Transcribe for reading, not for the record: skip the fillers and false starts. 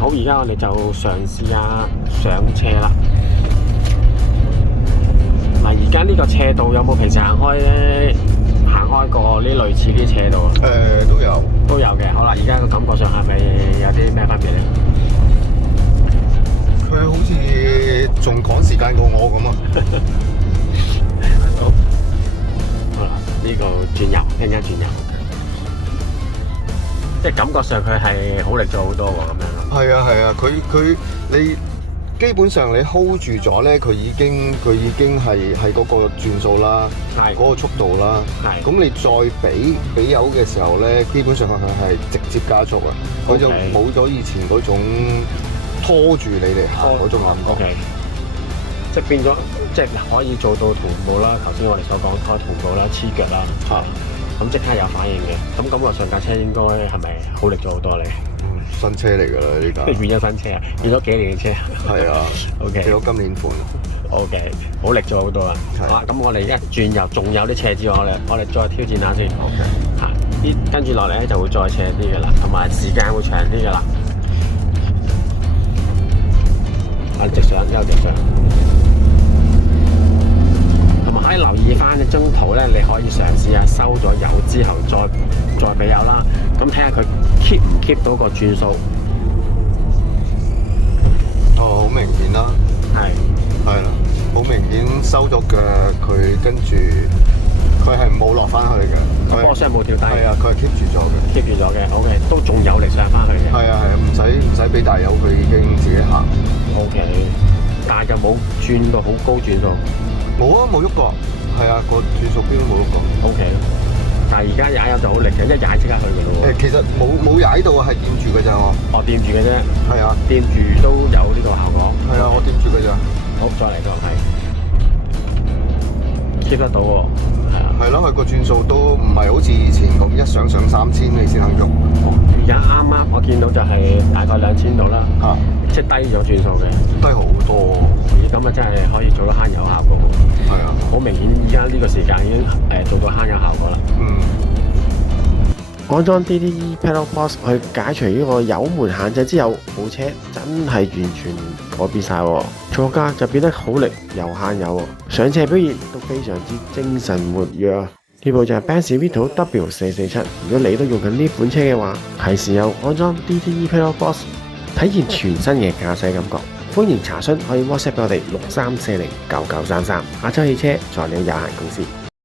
好，而家我哋就嘗試下上斜啦。嗱，而家呢個斜度有冇平時行開咧？行開過呢類似啲斜度啊？都有。都有嘅。好啦，而家個感覺上係咪有啲咩分別咧？佢好似仲趕時間過我咁啊！好啦，呢個轉右，一陣間轉右，即係感覺上佢係好力咗好多喎，咁樣咯。係啊，佢你基本上你 hold 住咗咧，佢已經係嗰個轉數啦，係嗰個速度啦。係。咁你再俾油嘅時候咧，基本上佢係直接加速啊，佢就冇咗以前嗰種拖住你嚟行嗰種感覺。OK， 即係變咗，即係可以做到同步啦。頭先我哋所講開同步啦、黐腳啦，咁即刻有反應嘅。咁感覺上架車應該係咪好力咗好多咧？新車嚟㗎啦呢架。變咗新車啊！變咗幾年嘅車。係啊。OK。變咗今年款。OK， 好力咗好多啊！好啦，咁我哋一轉右，仲有啲斜之外，我哋再挑戰下先。OK。嚇，跟住落嚟咧就會再斜啲嘅啦，同埋時間會長啲嘅啦。直上，優直上。同埋可以留意翻呢張圖咧，你可以嘗試下收咗油之後再俾油啦。咁睇下佢 keep 唔 keep 到個轉數。好明顯啦。係啦，好明顯收咗腳，佢跟住佢係冇落翻去嘅。個波箱冇跳低。係啊，佢係 keep 住咗嘅。keep 住咗嘅 ，OK， 都仲有力上翻去嘅。係啊，唔使俾大油，佢已經自己行。OK， 但係就冇轉到好高轉數。冇啊，冇喐過。係啊，個轉數邊都冇喐過。OK， 但係而家踩油就好力嘅，一踩即刻去嘅咯喎。其實冇踩到，係掂住嘅咋我。哦，掂住嘅啫。係啊，掂住都有呢個效果。係啊，我掂住嘅咋。好，再嚟個係 keep 得到喎。係啊。係咯，佢個轉數都唔係好似以前咁一上3000你先肯喐。而家啱啱我見到就係大概2000度啦。即係低咗轉數嘅。低好多。咁啊，真係可以做到慳油效果。係啊。好明顯，而家呢個時間已經做到慳油效果啦。安裝 DDE Pedal Pause 去解除呢個油門限制之後，部車真係完全改變晒喎，座駕就變得好力又慳油喎，上斜表現都非常之精神活躍。呢部就係 Benz Vito W447，如果你都用緊呢款車嘅話，係時候安裝 DDE Pedal Pause， 體驗全新嘅駕駛感覺。歡迎查詢可以 WhatsApp 俾我哋63409933，亞洲汽車材料有限公司。